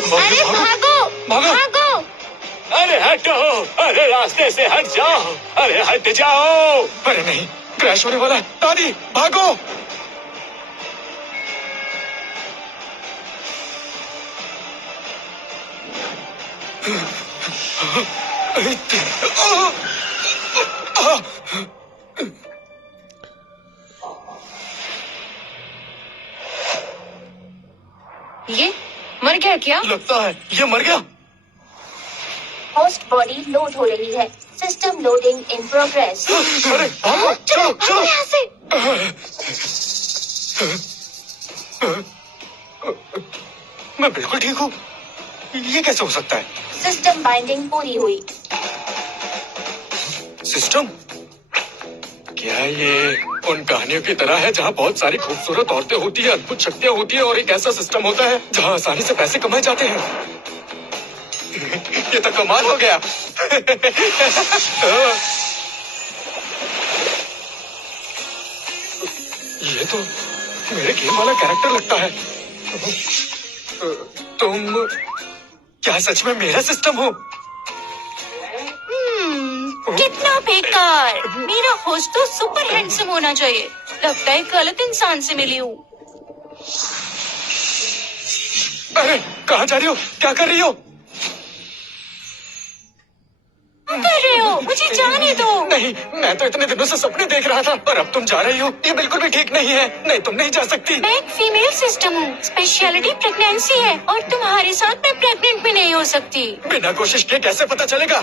अरे भागो भागो। भागो। अरे हटो, अरे रास्ते से हट जाओ, अरे हट जाओ। अरे नहीं, क्रैश होने वाला है। दादी भागो। ये मर गया क्या? लगता है ये मर गया। होस्ट बॉडी लोड हो रही है। System loading in progress. अरे भागो, चलो चलो। यहाँ से। मैं बिल्कुल ठीक हूँ। ये कैसे हो सकता है? सिस्टम बाइंडिंग पूरी हुई। सिस्टम? क्या ये उन कहानियों की तरह है जहाँ बहुत सारी खूबसूरत औरतें होती है, अद्भुत शक्तियाँ होती है और एक ऐसा सिस्टम होता है जहाँ आसानी से पैसे कमाए जाते हैं? ये तो कमाल हो गया। ये तो मेरे गेम वाला कैरेक्टर लगता है। तुम क्या सच में मेरा सिस्टम हो? कितना बेकार। मेरा होस्ट तो सुपर हैंडसम होना चाहिए। लगता है गलत इंसान से मिली हूँ। अरे कहाँ जा रही हो? क्या कर रही हो? क्या कर रहे हो? मुझे जाने दो। नहीं, मैं तो इतने दिनों से सपने देख रहा था और अब तुम जा रही हो। ये बिल्कुल भी ठीक नहीं है। नहीं, तुम नहीं जा सकती। मैं एक फीमेल सिस्टम हूँ। स्पेशलिटी प्रेगनेंसी है और तुम्हारे साथ मैं प्रेग्नेंट भी नहीं हो सकती। बिना कोशिश किए कैसे पता चलेगा?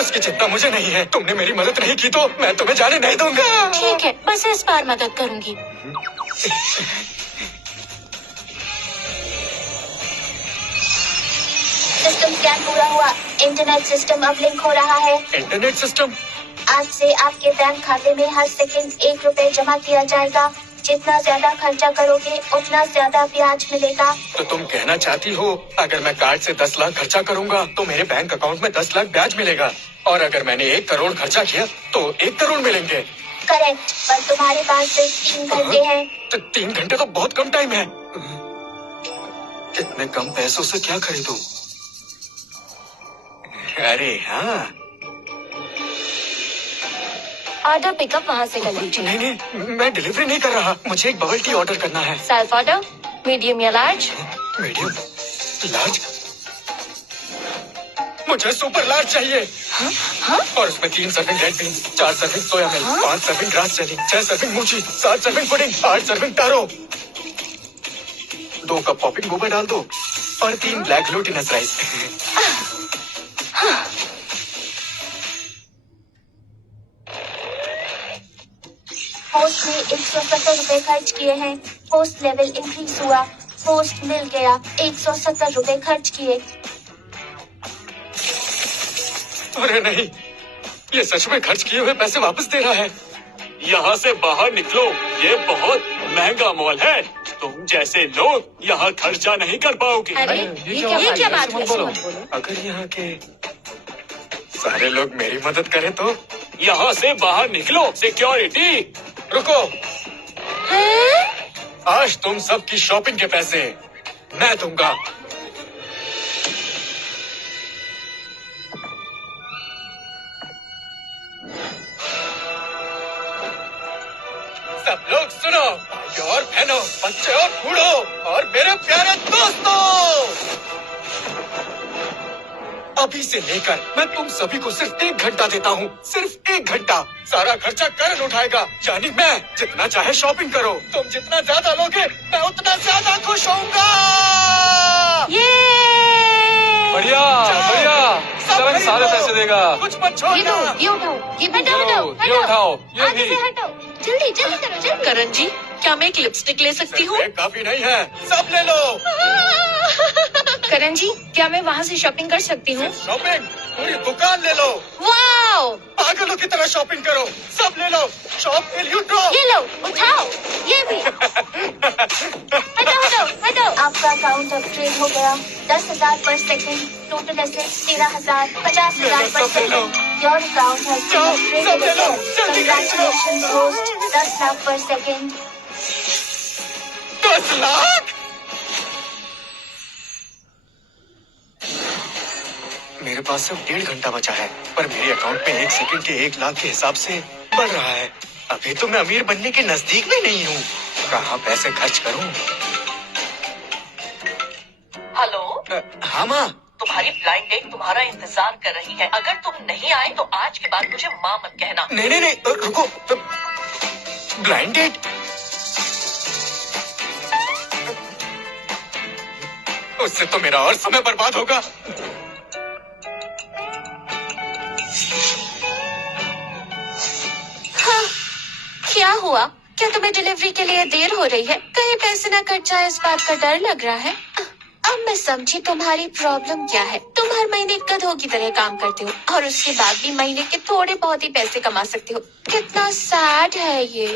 उसकी चिंता मुझे नहीं है। तुमने मेरी मदद नहीं की तो मैं तुम्हें जाने नहीं दूंगा। ठीक है, बस इस बार मदद करूंगी। सिस्टम स्कैन पूरा हुआ। इंटरनेट सिस्टम अब लिंक हो रहा है। Internet system? आज से आपके बैंक खाते में हर सेकंड 1 रुपए जमा किया जाएगा। जितना ज्यादा खर्चा करोगे उतना ज्यादा ब्याज मिलेगा। तो तुम कहना चाहती हो अगर मैं कार्ड से 10 लाख खर्चा करूंगा तो मेरे बैंक अकाउंट में 10 लाख ब्याज मिलेगा और अगर मैंने 1 करोड़ खर्चा किया तो 1 करोड़ मिलेंगे? करेक्ट, पर तुम्हारे पास सिर्फ 3 घंटे हैं। तो 3 घंटे तो बहुत कम टाइम है। इतने कम पैसों से क्या खरीदूं? अरे हाँ, ऑर्डर पिकअप वहाँ से कर लीजिए। नहीं नहीं, मैं डिलीवरी नहीं कर रहा। मुझे एक बबल टी ऑर्डर करना है। सेल्फ ऑर्डर, मीडियम या लार्ज? Medium, large? मुझे सुपर लार्ज चाहिए। हाँ? और उसमें 3 serving red beans, 4 serving soya milk, 5 serving grass jelly, 6 serving मूची, 7 serving pudding, 8 serving taro, 2 cup popping गोबर डाल दो और 3 ब्लैक ग्लूटिनस राइस। होस्ट ने 170 रुपए खर्च किए हैं। होस्ट लेवल इंक्रीज हुआ। होस्ट मिल गया। 170 रुपए खर्च किए। अरे नहीं, ये सच में खर्च किए हुए पैसे वापस दे रहा है। यहाँ से बाहर निकलो, ये बहुत महंगा मॉल है। तुम जैसे लोग यहाँ खर्चा नहीं कर पाओगे। अरे ये क्या बात है? अगर यहाँ के सारे लोग मेरी मदद करें तो? यहाँ से बाहर निकलो। सिक्योरिटी, रुको, आज तुम सबकी शॉपिंग के पैसे मैं दूंगा। सब लोग सुनो, भाइयों और बहनों, बच्चे और बूढ़ों और मेरे प्यारे दोस्तों, अभी से लेकर मैं तुम सभी को सिर्फ 1 घंटा देता हूँ। सिर्फ 1 घंटा। सारा खर्चा करण उठाएगा, यानी मैं। जितना चाहे शॉपिंग करो। तुम जितना ज्यादा लोगे मैं उतना ज्यादा खुश होऊंगा। ये बढ़िया बढ़िया, करण सारे पैसे देगा। कुछ मत छोड़ना। ये उठाओ, ये चलो, ये उठाओ, ये आगे भी। से हटो। जल्दी जल्दी करो, जल्दी। करण जी, क्या मैं एक लिपस्टिक ले सकती हूँ? सिर्फ 1 काफी नहीं है, सब ले लो। करण जी, क्या मैं वहाँ से शॉपिंग कर सकती हूँ? शॉपिंग, पूरी दुकान ले लो। वाओ! पागलों की तरह शॉपिंग करो। सब ले लो। Shop will you draw. ये लो, उठाओ, ये भी। हटो हटो हटो। आपका अकाउंट अपग्रेड हो गया। 10,000 पर second. Total assets 13,000, 50,000 per second. Your account has been upgraded. Congratulations host. 10 lakh per second. 10 lakh? मेरे पास सिर्फ 1.5 घंटा बचा है, पर मेरे अकाउंट में 1 सेकंड के 1 लाख के हिसाब से बढ़ रहा है। अभी तो मैं अमीर बनने के नजदीक भी नहीं हूँ। कहाँ पैसे खर्च करूँ? हेलो, हाँ माँ। तुम्हारी फ्लाइट डेट तुम्हारा इंतजार कर रही है। अगर तुम नहीं आए तो आज के बाद मुझे माँ मत कहना। नहीं, रुको। Blind date? उससे तो मेरा और समय बर्बाद होगा। हाँ, क्या हुआ? क्या तुम्हें डिलीवरी के लिए देर हो रही है? कहीं पैसे ना कट जाए इस बात का डर लग रहा है। अब मैं समझी तुम्हारी प्रॉब्लम क्या है। तुम हर महीने गधों की तरह काम करते हो और उसके बाद भी महीने के थोड़े बहुत ही पैसे कमा सकते हो। कितना सैड है ये।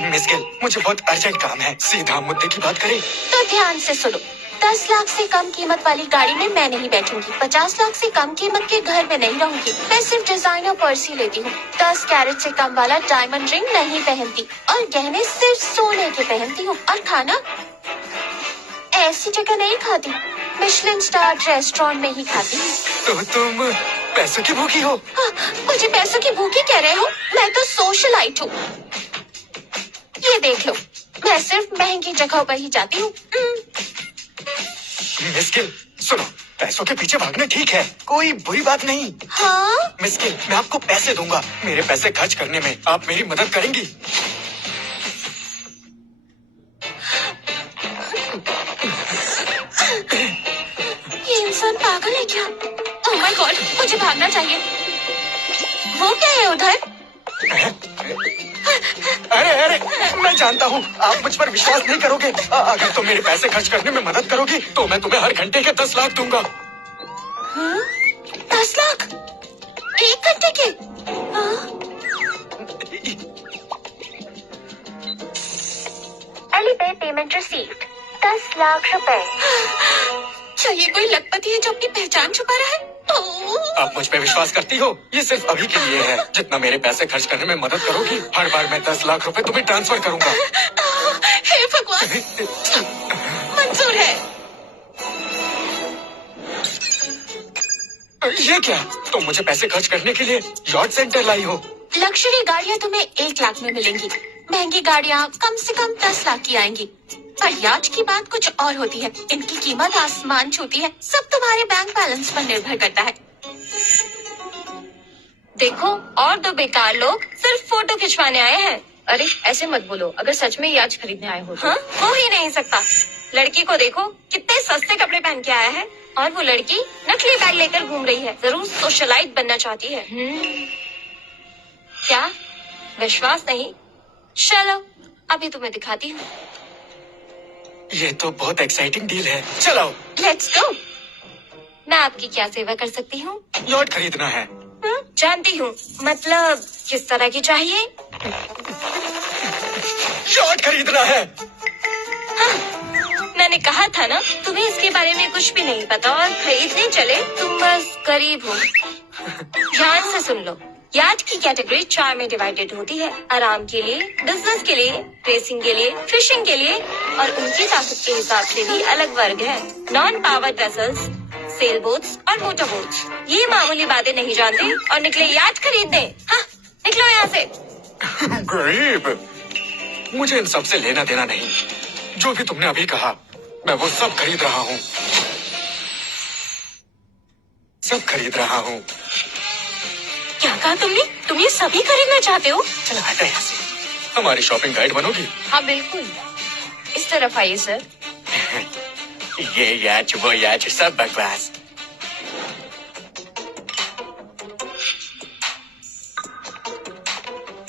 मिस गिल, मुझे बहुत अर्जेंट काम है। सीधा मुद्दे की बात करें तो ध्यान से सुनो। 10 लाख से कम कीमत वाली गाड़ी में मैं नहीं बैठूंगी। 50 लाख से कम कीमत के घर में नहीं रहूंगी। मैं सिर्फ डिजाइनर पर्स ही लेती हूँ। 10 कैरेट से कम वाला डायमंड रिंग नहीं पहनती और गहने सिर्फ सोने के पहनती हूँ। और खाना ऐसी जगह नहीं खाती, मिशेलिन स्टार रेस्टोरेंट में ही खाती हूँ। तो तुम पैसों की भूखी हो? हाँ, मुझे पैसों की भूखी कह रहे हो? मैं तो सोशलाइट हूँ। ये देख लो, मैं सिर्फ महंगी जगहों पर ही जाती हूँ। मिस गिल, सुनो, पैसों के पीछे भागना ठीक है, कोई बुरी बात नहीं। हाँ? मिस गिल, मैं आपको पैसे दूंगा। मेरे पैसे खर्च करने में आप मेरी मदद करेंगी? ये इंसान पागल है क्या? ओह माय गॉड, मुझे भागना चाहिए। वो क्या है उधर? अरे, मैं जानता हूँ आप मुझ पर विश्वास नहीं करोगे। अगर तुम मेरे पैसे खर्च करने में मदद करोगी तो मैं तुम्हें हर घंटे के 10 लाख दूंगा। 10 लाख? 1 घंटे के? अर्ली पे पेमेंट रिसीव्ड 10 लाख रुपए। क्या ये कोई लखपति है जो अपनी पहचान छुपा रहा है? आप मुझ पे विश्वास करती हो? ये सिर्फ अभी के लिए है। जितना मेरे पैसे खर्च करने में मदद करोगी, हर बार मैं 10 लाख रुपए तुम्हें ट्रांसफर करूंगा। हे भगवान, मंजूर है। ये क्या? तुम मुझे पैसे खर्च करने के लिए यॉट सेंटर लाई हो? लग्जरी गाड़ियाँ तुम्हें 1 लाख में मिलेंगी। महंगी गाड़ियाँ कम से कम 10 लाख की आएंगी। पर याच की बात कुछ और होती है। इनकी कीमत आसमान छूती है। सब तुम्हारे बैंक बैलेंस पर निर्भर करता है। देखो, और 2 बेकार लोग सिर्फ फोटो खिंचवाने आए हैं। अरे ऐसे मत बोलो, अगर सच में याच खरीदने आए हो तो। हाँ? हो ही नहीं सकता। लड़की को देखो, कितने सस्ते कपड़े पहन के आया है। और वो लड़की नकली बैग लेकर घूम रही है। जरूर सोशलाइट बनना चाहती है। क्या विश्वास नहीं? चलो अभी तुम्हें दिखाती हूँ। ये तो बहुत एक्साइटिंग डील है। चलो लेट्स गो। मैं आपकी क्या सेवा कर सकती हूँ? यॉट खरीदना है। जानती हूँ, मतलब किस तरह की चाहिए? यॉट खरीदना है। मैंने कहा था ना, तुम्हें इसके बारे में कुछ भी नहीं पता और खरीदने चले तुम बस गरीब हो। ध्यान से सुन लो, याट की कैटेगरी 4 में डिवाइडेड होती है। आराम के लिए, बिजनेस के लिए, रेसिंग के लिए, फिशिंग के लिए और उनकी ताकत के हिसाब से भी अलग वर्ग है। Non powered vessels, sail boats और मोटर बोट्स। ये मामूली बातें नहीं जानते और निकले याट खरीदने। हाँ, निकलो यहाँ से। गरीब, मुझे इन सब से लेना देना नहीं। जो भी तुमने अभी कहा मैं वो सब खरीद रहा हूँ। सब खरीद रहा हूँ। क्या कहा तुमने? तुम ये सभी खरीदना चाहते हो? चलो हटो यहाँ से। हमारी शॉपिंग गाइड बनोगी? हाँ बिल्कुल, इस तरफ आइए सर। ये याच वो याच सब बकवास।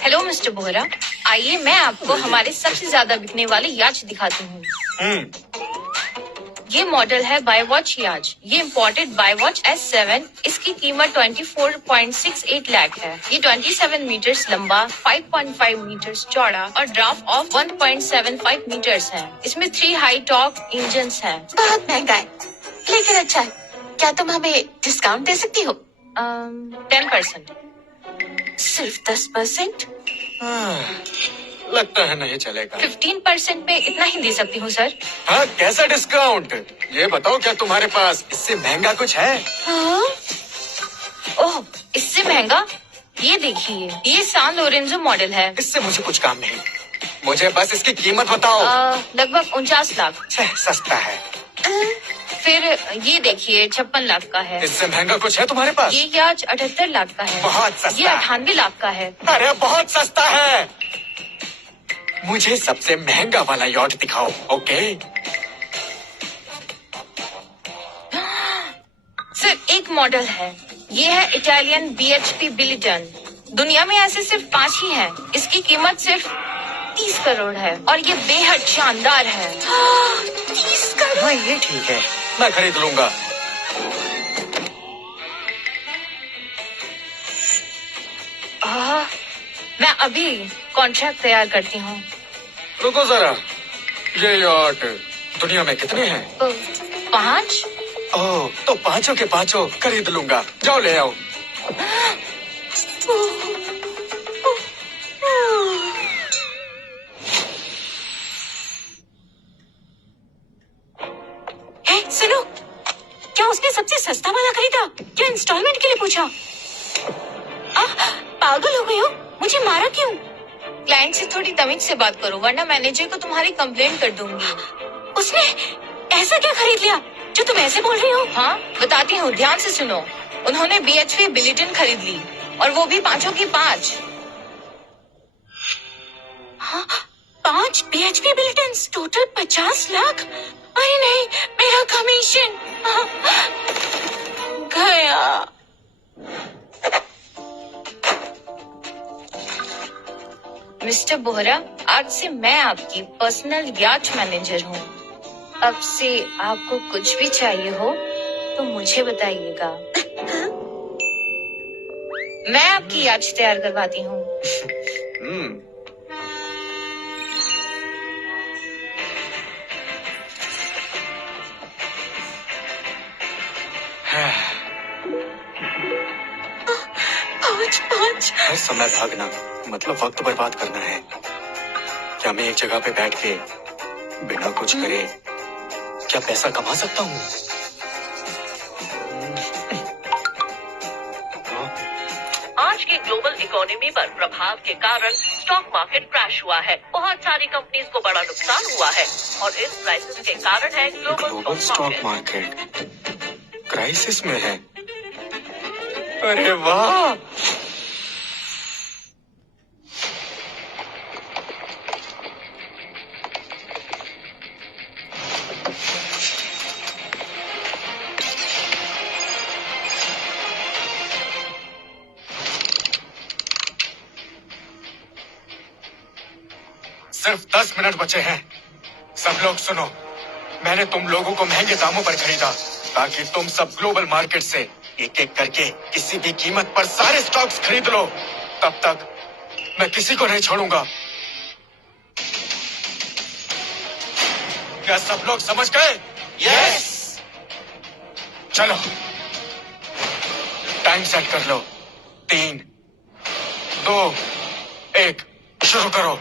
हेलो मिस्टर बोहरा, आइए मैं आपको हमारे सबसे ज्यादा बिकने वाले याच दिखाती हूँ। ये मॉडल है बाय वॉच याच। ये इम्पोर्टेड बाय वॉच S7। इसकी कीमत 24.68 लाख है। ये 27 मीटर्स लंबा, 5.5 मीटर्स चौड़ा और ड्राफ्ट ऑफ 1.75 मीटर्स है। इसमें 3 हाई टॉर्क इंजन हैं। बहुत महंगा है, लेकिन अच्छा है। क्या तुम हमें डिस्काउंट दे सकती हो? 10%। सिर्फ 10%? लगता है नहीं चलेगा। 15% पे इतना ही दे सकती हूँ सर। हाँ, कैसा डिस्काउंट? ये बताओ, क्या तुम्हारे पास इससे महंगा कुछ है? हाँ? ओह, इससे महंगा? ये देखिए, ये सान लोरेंजो मॉडल है। इससे मुझे कुछ काम नहीं, मुझे बस इसकी कीमत बताओ। लगभग 49 लाख। सस्ता है। फिर ये देखिए 56 लाख का है। इससे महंगा कुछ है तुम्हारे पास? ये याच 78 लाख का है। बहुत सस्ता। ये 98 लाख का है। अरे बहुत सस्ता है। मुझे सबसे महंगा वाला यॉट दिखाओ। ओके, सिर्फ एक मॉडल है। ये है इटालियन BHP बिलिटन। दुनिया में ऐसे सिर्फ 5 ही हैं। इसकी कीमत सिर्फ 30 करोड़ है और ये बेहद शानदार है। 30 करोड़? हाँ ये ठीक है, मैं खरीद लूंगा। मैं अभी कॉन्ट्रैक्ट तैयार करती हूँ। रुको जरा, ये यॉट दुनिया में कितने हैं? 5? ओह, तो पांचों के पांचों खरीद लूंगा। जाओ ले आओ। सुनो, क्या उसने सबसे सस्ता वाला खरीदा? क्या इंस्टॉलमेंट के लिए पूछा? पागल हो गई हो? मुझे मारा क्यों? क्लाइंट से थोड़ी तमीज से बात करो, वरना मैनेजर को तुम्हारी कंप्लेंट कर दूंगी। उसने ऐसा क्या खरीद लिया जो तुम ऐसे बोल रही हो? हाँ, बताती हूँ, ध्यान से सुनो। उन्होंने BHP बिलिटन खरीद ली और वो भी 5 की 5। हाँ, 5 BHP बिल्टन्स, टोटल 50 लाख। अरे नहीं, मेरा कमीशन गया। मिस्टर बोहरा, आज से मैं आपकी पर्सनल याच मैनेजर हूँ। अब से आपको कुछ भी चाहिए हो तो मुझे बताइएगा। मैं आपकी याच तैयार करवाती हूँ। पाँच। हर समय भागना मतलब वक्त बर्बाद करना है। क्या मैं एक जगह पे बैठ के बिना कुछ करे क्या पैसा कमा सकता हूँ? आज की ग्लोबल इकोनॉमी पर प्रभाव के कारण स्टॉक मार्केट क्रैश हुआ है। बहुत सारी कंपनीज को बड़ा नुकसान हुआ है और इस क्राइसिस के कारण है ग्लोबल स्टॉक मार्केट क्राइसिस में है। अरे वाह, सिर्फ 10 मिनट बचे हैं। सब लोग सुनो, मैंने तुम लोगों को महंगे दामों पर खरीदा ताकि तुम सब ग्लोबल मार्केट से एक एक करके किसी भी कीमत पर सारे स्टॉक्स खरीद लो। तब तक मैं किसी को नहीं छोड़ूंगा। क्या सब लोग समझ गए? यस। चलो टाइम सेट कर लो। 3, 2, 1 शुरू करो।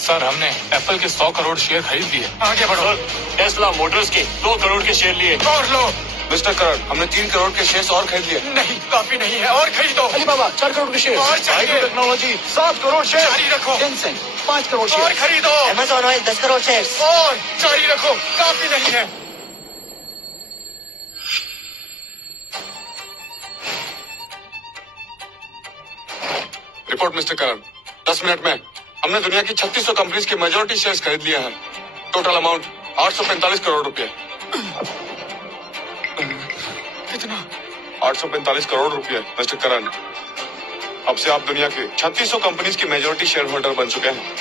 सर, हमने एप्पल के 100 करोड़ शेयर खरीद लिए। आगे बढ़ो। टेस्ला मोटर्स के 2 करोड़ के शेयर लिए। और लो। मिस्टर करण, हमने 3 करोड़ के शेयर और खरीद लिए। नहीं, काफी नहीं है, और खरीदो। अलीबाबा 4 करोड़ के शेयर। और चाहिए। Technology 7 crore share. जारी रखो। टेंसेंट 5 करोड़ और शेयर। खरीदो। Amazon oil 10 crore share. और जारी रखो, काफी नहीं है। रिपोर्ट मिस्टर करण, 10 मिनट में हमने दुनिया की 3600 कंपनीज के मेजॉरिटी शेयर्स खरीद लिए हैं। टोटल अमाउंट 845 करोड़ रुपए। कितना? 845 करोड़ रुपए मिस्टर करण। अब से आप दुनिया के 3600 कंपनीज के मेजॉरिटी शेयर होल्डर बन चुके हैं।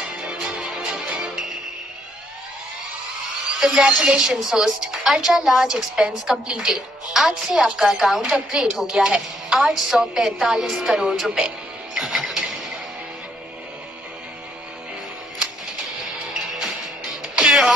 Congratulations host, ultra large expense completed. आज से आपका अकाउंट अपग्रेड हो गया है। 845 करोड़ रुपए। या!